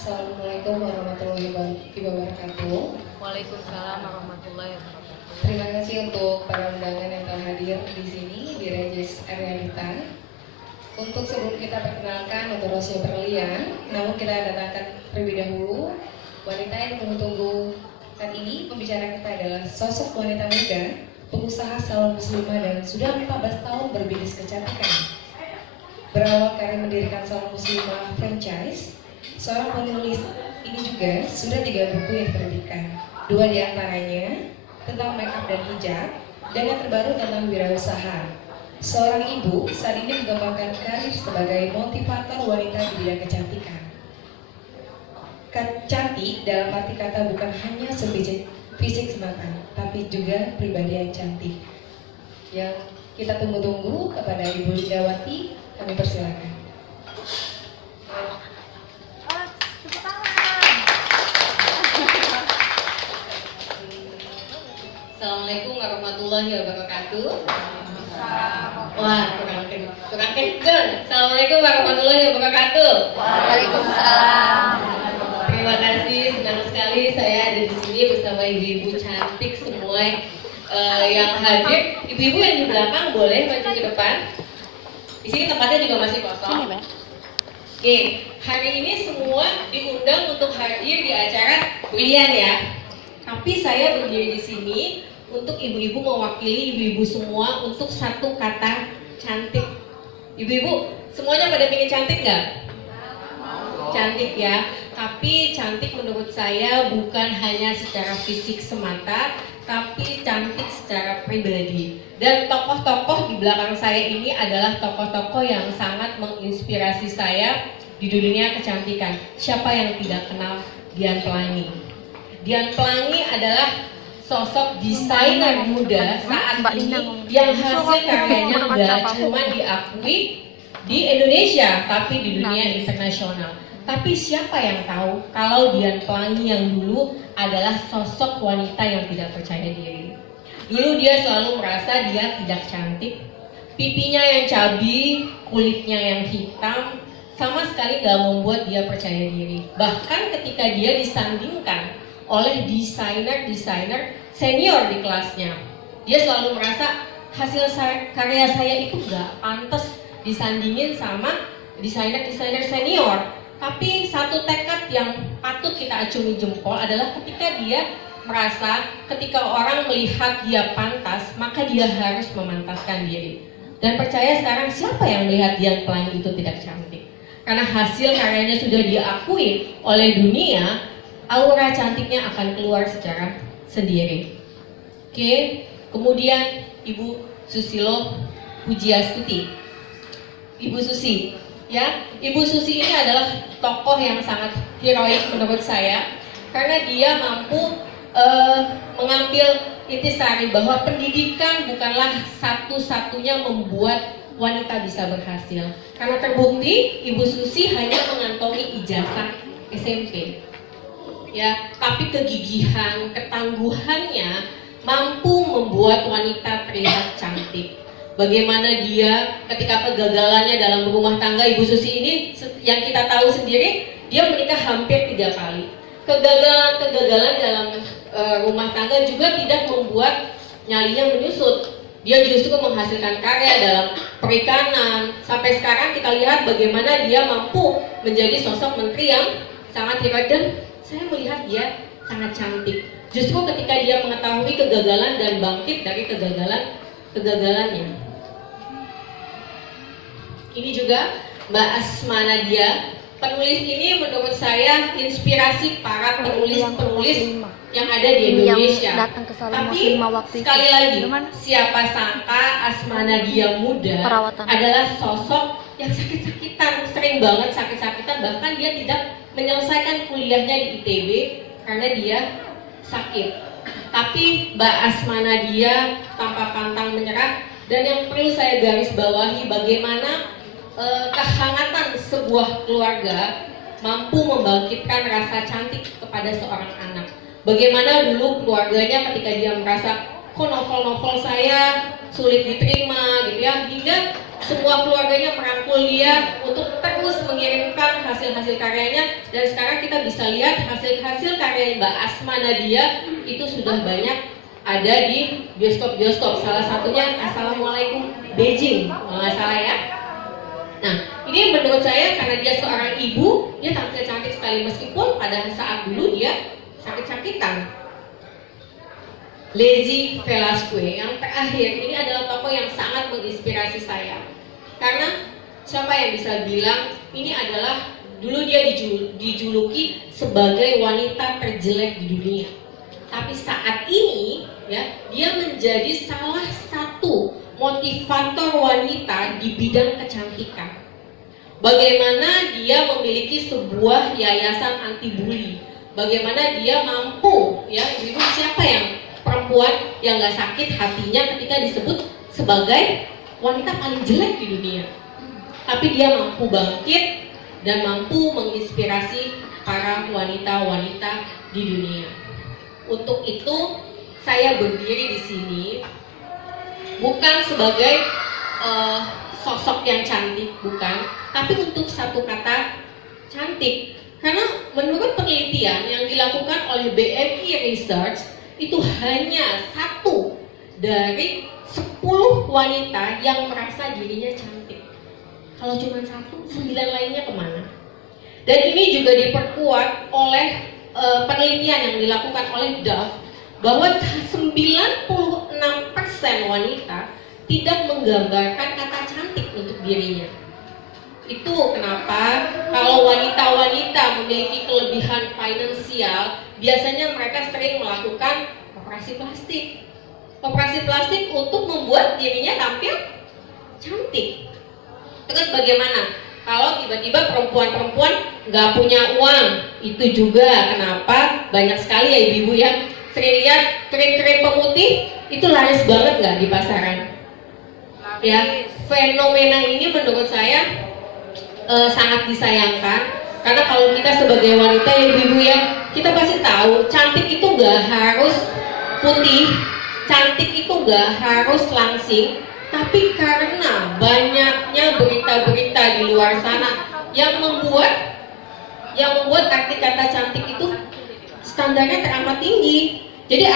Assalamualaikum warahmatullahi wabarakatuh. Waalaikumsalam warahmatullahi wabarakatuh. Terima kasih untuk para undangan yang telah hadir di sini di Regis Realita. Untuk sebelum kita perkenalkan untuk Rosia Berlian, namun kita datangkan terlebih dahulu wanita yang tunggu-tunggu. Saat ini pembicara kita adalah sosok wanita muda, pengusaha salon muslimah dan sudah 14 tahun berbisnis kecantikan. Berawal dari mendirikan salon muslimah franchise, seorang penulis ini juga sudah 3 buku yang diterbitkan. 2 diantaranya tentang makeup dan hijab, dan yang terbaru tentang wirausaha. Seorang ibu saat ini mengembangkan karir sebagai motivator wanita di bidang kecantikan. Cantik dalam arti kata bukan hanya fisik semata, tapi juga pribadi yang cantik. Yang kita tunggu-tunggu kepada Ibu Lindawati, kami persilakan. Assalamualaikum warahmatullahi wabarakatuh. Wah, kurang kenceng. Assalamualaikum warahmatullahi wabarakatuh. Waalaikumsalam. Terima kasih, senang sekali saya ada di sini bersama ibu-ibu cantik semua yang hadir. Ibu-ibu yang di belakang boleh maju ke depan. Di sini tempatnya juga masih kosong. Oke, hari ini semua diundang untuk hadir di acara Berlian ya. Tapi saya berdiri di sini untuk ibu-ibu mewakili ibu-ibu semua untuk satu kata cantik. Ibu-ibu semuanya pada pengen cantik nggak? Cantik ya. Tapi cantik menurut saya bukan hanya secara fisik semata, tapi cantik secara pribadi. Dan tokoh-tokoh di belakang saya ini adalah tokoh-tokoh yang sangat menginspirasi saya di dunia kecantikan. Siapa yang tidak kenal Dian Pelangi? Dian Pelangi adalah sosok desainer muda saat ini yang hasil karyanya nggak cuma diakui di Indonesia, tapi di dunia internasional. Tapi siapa yang tahu kalau Dian Pelangi yang dulu adalah sosok wanita yang tidak percaya diri. Dulu dia selalu merasa dia tidak cantik, pipinya yang cabi, kulitnya yang hitam, sama sekali gak membuat dia percaya diri. Bahkan ketika dia disandingkan oleh desainer-desainer senior di kelasnya, dia selalu merasa hasil karya saya itu gak pantas disandingin sama desainer-desainer senior. Tapi satu tekad yang patut kita acungi jempol adalah ketika dia merasa ketika orang melihat dia pantas, maka dia harus memantaskan diri. Dan percaya sekarang siapa yang melihat Dian Pelangi itu tidak cantik? Karena hasil karyanya sudah diakui oleh dunia, aura cantiknya akan keluar secara sendiri. Oke, kemudian Ibu Susilo Pujiastuti. Ibu Susi, ya, Ibu Susi ini adalah tokoh yang sangat heroik menurut saya, karena dia mampu mengambil intisari bahwa pendidikan bukanlah satu-satunya membuat wanita bisa berhasil. Karena terbukti Ibu Susi hanya mengantongi ijazah SMP. Ya, tapi kegigihan, ketangguhannya mampu membuat wanita terlihat cantik. Bagaimana dia ketika kegagalannya dalam berumah tangga, Ibu Susi ini yang kita tahu sendiri, dia menikah hampir 3 kali. Kegagalan dalam rumah tangga juga tidak membuat nyalinya menyusut. Dia justru menghasilkan karya dalam perikanan. Sampai sekarang kita lihat bagaimana dia mampu menjadi sosok menteri yang sangat hebat, dan saya melihat dia sangat cantik. Justru ketika dia mengetahui kegagalan dan bangkit dari kegagalannya. Ini juga Mbak Asma Nadia. Penulis ini menurut saya inspirasi para penulis-penulis yang ada di Indonesia. Tapi sekali lagi, siapa sangka Asma Nadia muda adalah sosok yang sakit-sakitan, sering banget sakit-sakitan. Bahkan dia tidak menyelesaikan kuliahnya di ITB karena dia sakit. Tapi Mbak Asma Nadia tanpa pantang menyerah. Dan yang perlu saya garis bawahi, bagaimana kehangatan sebuah keluarga mampu membangkitkan rasa cantik kepada seorang anak. Bagaimana dulu keluarganya ketika dia merasa kok novel-novel saya sulit diterima gitu ya, hingga semua keluarganya merangkul dia untuk terus mengirimkan hasil-hasil karyanya, dan sekarang kita kita bisa lihat hasil-hasil karya Mbak Asma Nadia itu sudah banyak ada di bioskop-bioskop. Salah satunya Assalamualaikum Beijing, kalau nggak salah ya. Nah, ini menurut saya karena dia seorang ibu, dia tampil cantik sekali meskipun pada saat dulu dia sakit-sakitan. Lizzie Velasquez yang terakhir ini adalah tokoh yang sangat menginspirasi saya. Karena siapa yang bisa bilang ini adalah dulu dia dijuluki sebagai wanita terjelek di dunia. Tapi saat ini ya, dia menjadi salah satu motivator wanita di bidang kecantikan. Bagaimana dia memiliki sebuah yayasan anti bully. Bagaimana dia mampu, ya, ibu siapa yang perempuan yang nggak sakit hatinya ketika disebut sebagai wanita paling jelek di dunia. Tapi dia mampu bangkit dan mampu menginspirasi para wanita-wanita di dunia. Untuk itu saya berdiri di sini bukan sebagai sosok yang cantik, bukan, tapi untuk satu kata cantik. Karena menurut penelitian yang dilakukan oleh BMI Research itu hanya 1 dari 10 wanita yang merasa dirinya cantik. Kalau cuma 1, 9 lainnya kemana? Dan ini juga diperkuat oleh penelitian yang dilakukan oleh Dove bahwa 96% wanita tidak menggambarkan kata cantik untuk dirinya. Itu kenapa kalau wanita-wanita memiliki kelebihan finansial, biasanya mereka sering melakukan operasi plastik. Operasi plastik untuk membuat dirinya tampil cantik. Terus bagaimana kalau tiba-tiba perempuan-perempuan nggak punya uang? Itu juga kenapa banyak sekali ya ibu-ibu yang sering lihat krim-krim pemutih itu laris banget nggak di pasaran? Ya, fenomena ini menurut saya sangat disayangkan, karena kalau kita sebagai wanita ya ibu-ibu ya, kita pasti tahu cantik itu nggak harus putih, cantik itu nggak harus langsing, tapi karena banyaknya berita-berita di luar sana yang membuat arti kata cantik itu standarnya teramat tinggi. Jadi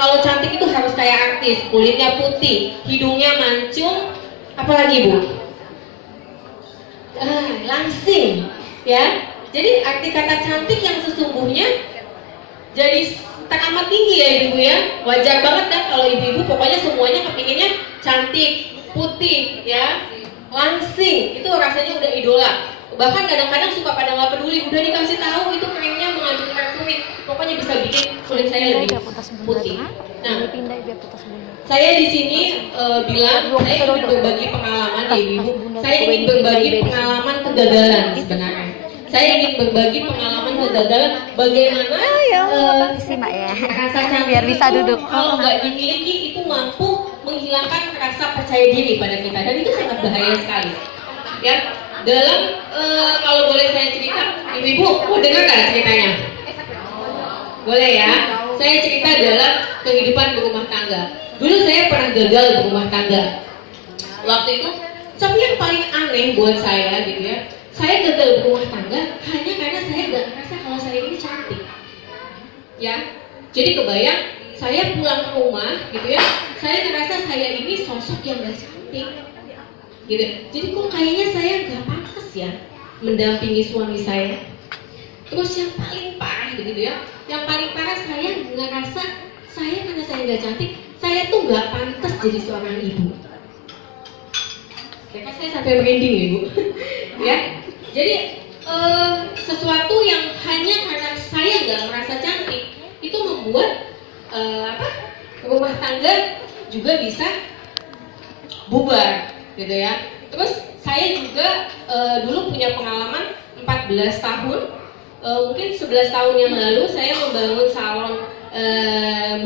kalau cantik itu harus kayak artis, kulitnya putih, hidungnya mancung, apalagi Bu? Langsing, ya. Jadi arti kata cantik yang sesungguhnya jadi teramat tinggi ya ibu ya. Wajar banget kan kalau ibu-ibu pokoknya semuanya kepinginnya cantik, putih, ya, langsing. Itu rasanya udah idola. Bahkan kadang-kadang suka pada nggak peduli, udah dikasih tahu itu krimnya mengandung merkuri, pokoknya bisa bikin kulit saya lebih putih. Nah, saya di sini bilang saya ingin berbagi pengalaman ya ibu. Saya ingin berbagi pengalaman kegagalan sebenarnya. Saya ingin berbagi pengalaman kegagalan bagaimana rasa cantik biar bisa duduk. Kalau nggak dimiliki itu mampu menghilangkan rasa percaya diri pada kita, dan itu sangat bahaya sekali. Ya, dalam kalau boleh saya cerita, ibu-ibu mau dengar nggak ceritanya? Boleh ya. Saya cerita dalam kehidupan berumah tangga. Dulu saya pernah gagal berumah tangga. Waktu itu, tapi yang paling aneh buat saya gitu ya, saya gagal berumah tangga hanya karena saya gak merasa kalau saya ini cantik. Ya, jadi kebayang saya pulang ke rumah gitu ya, saya ngerasa saya ini sosok yang gak cantik. Gitu. Jadi kok kayaknya saya gak pantas ya mendampingi suami saya. Terus yang paling parah gitu ya, yang paling parah saya ngerasa saya karena saya gak cantik, saya tuh gak pantas jadi seorang ibu. Ya kan saya sampai merinding ibu. Ya, jadi sesuatu yang hanya karena saya gak merasa cantik itu membuat rumah tangga juga bisa bubar, gitu ya. Terus saya juga dulu punya pengalaman 14 tahun, mungkin 11 tahun yang lalu saya membangun salon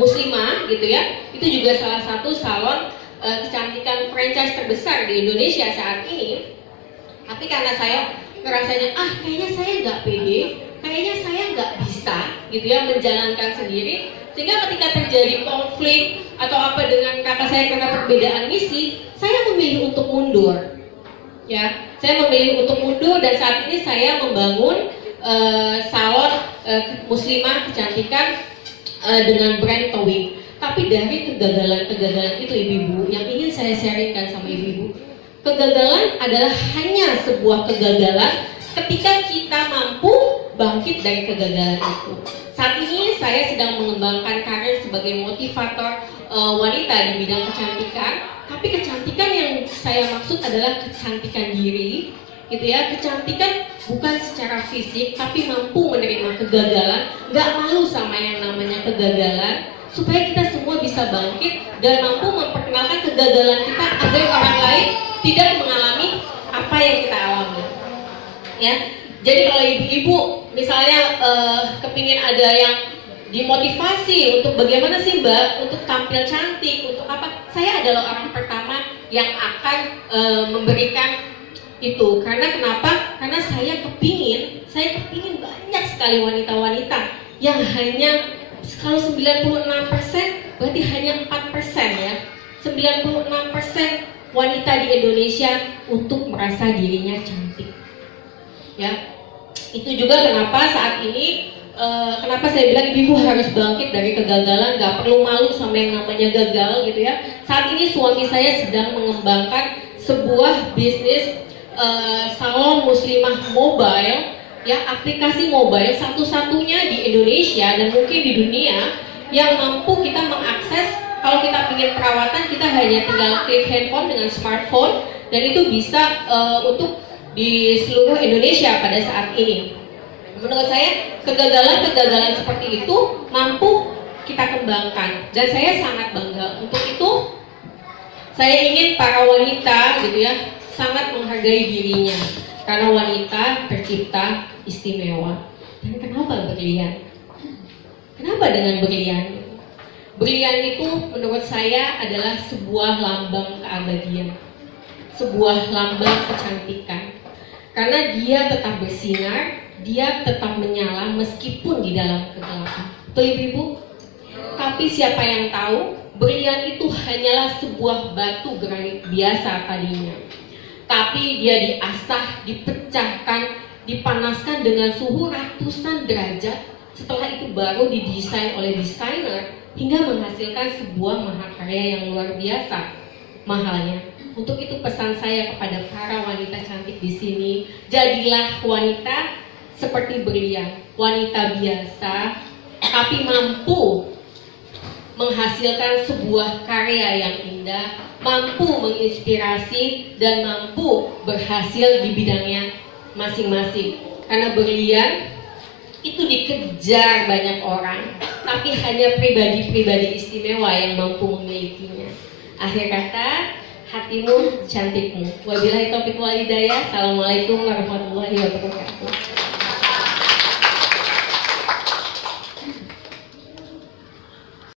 muslimah, gitu ya. Itu juga salah satu salon kecantikan franchise terbesar di Indonesia saat ini. Tapi karena saya ngerasanya kayaknya saya nggak pede, kayaknya saya nggak bisa gitu ya menjalankan sendiri, sehingga ketika terjadi konflik atau apa dengan kakak saya karena perbedaan misi, saya memilih untuk mundur. Ya, saya memilih untuk mundur, dan saat ini saya membangun salon muslimah kecantikan dengan brand Towing. Tapi dari kegagalan-kegagalan itu ibu-ibu yang ingin saya sharingkan sama ibu-ibu, kegagalan adalah hanya sebuah kegagalan ketika kita mampu bangkit dari kegagalan itu. Saat ini saya sedang mengembangkan karir sebagai motivator wanita di bidang kecantikan. Tapi kecantikan yang saya maksud adalah kecantikan diri, gitu ya. Kecantikan bukan secara fisik, tapi mampu menerima kegagalan, nggak malu sama yang namanya kegagalan, supaya kita semua bisa bangkit dan mampu memperkenalkan kegagalan kita agar orang lain tidak mengalami apa yang kita alami. Ya, jadi kalau ibu-ibu misalnya kepingin ada yang dimotivasi untuk bagaimana sih Mbak untuk tampil cantik, untuk apa? Saya adalah orang pertama yang akan memberikan itu. Karena kenapa? Karena saya kepingin banyak sekali wanita-wanita yang hanya, kalau 96% berarti hanya 4% ya. 96% wanita di Indonesia untuk merasa dirinya cantik. Ya, itu juga kenapa saat ini kenapa saya bilang ibu harus bangkit dari kegagalan, nggak perlu malu sama yang namanya gagal gitu ya. Saat ini suami saya sedang mengembangkan sebuah bisnis salon muslimah mobile, ya, aplikasi mobile satu-satunya di Indonesia dan mungkin di dunia yang mampu kita mengakses. Kalau kita ingin perawatan, kita hanya tinggal klik handphone dengan smartphone dan itu bisa untuk di seluruh Indonesia pada saat ini. Menurut saya kegagalan-kegagalan seperti itu mampu kita kembangkan dan saya sangat bangga. Untuk itu saya ingin para wanita gitu ya sangat menghargai dirinya karena wanita tercipta istimewa. Dan kenapa berlian? Kenapa dengan berlian? Berlian itu menurut saya adalah sebuah lambang keabadian, sebuah lambang kecantikan. Karena dia tetap bersinar, dia tetap menyala meskipun di dalam kegelapan. Betul ibu-ibu? Tapi siapa yang tahu, berlian itu hanyalah sebuah batu granit biasa tadinya. Tapi dia diasah, dipecahkan, dipanaskan dengan suhu ratusan derajat. Setelah itu baru didesain oleh desainer hingga menghasilkan sebuah mahakarya yang luar biasa mahalnya. Untuk itu pesan saya kepada para wanita cantik di sini, jadilah wanita seperti berlian, wanita biasa tapi mampu menghasilkan sebuah karya yang indah, mampu menginspirasi dan mampu berhasil di bidangnya masing-masing. Karena berlian itu dikejar banyak orang, tapi hanya pribadi-pribadi istimewa yang mampu memilikinya. Akhir kata, hatimu cantikmu. Wabillahi taufiq wal hidayah. Assalamualaikum warahmatullahi wabarakatuh.